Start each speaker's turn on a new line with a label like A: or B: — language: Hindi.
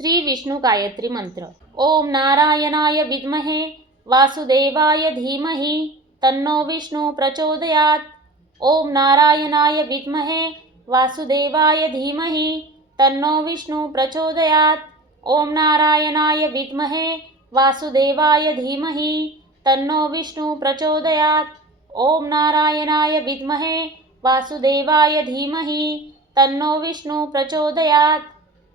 A: श्री विष्णु गायत्री मंत्र। ओम नारायणाय विद्महे, वासुदेवाय धीमहि, तन्नो विष्णु प्रचोदयात्। ओम नारायणाय विद्महे, वासुदेवाय धीमहि, तन्नो विष्णु प्रचोदयात्। ओम नारायणाय विद्महे, वासुदेवाय धीमहि, तन्नो विष्णु प्रचोदयात्। ओम नारायणाय विद्महे, वासुदेवाय धीमहि, तन्नो विष्णु प्रचोदयात्।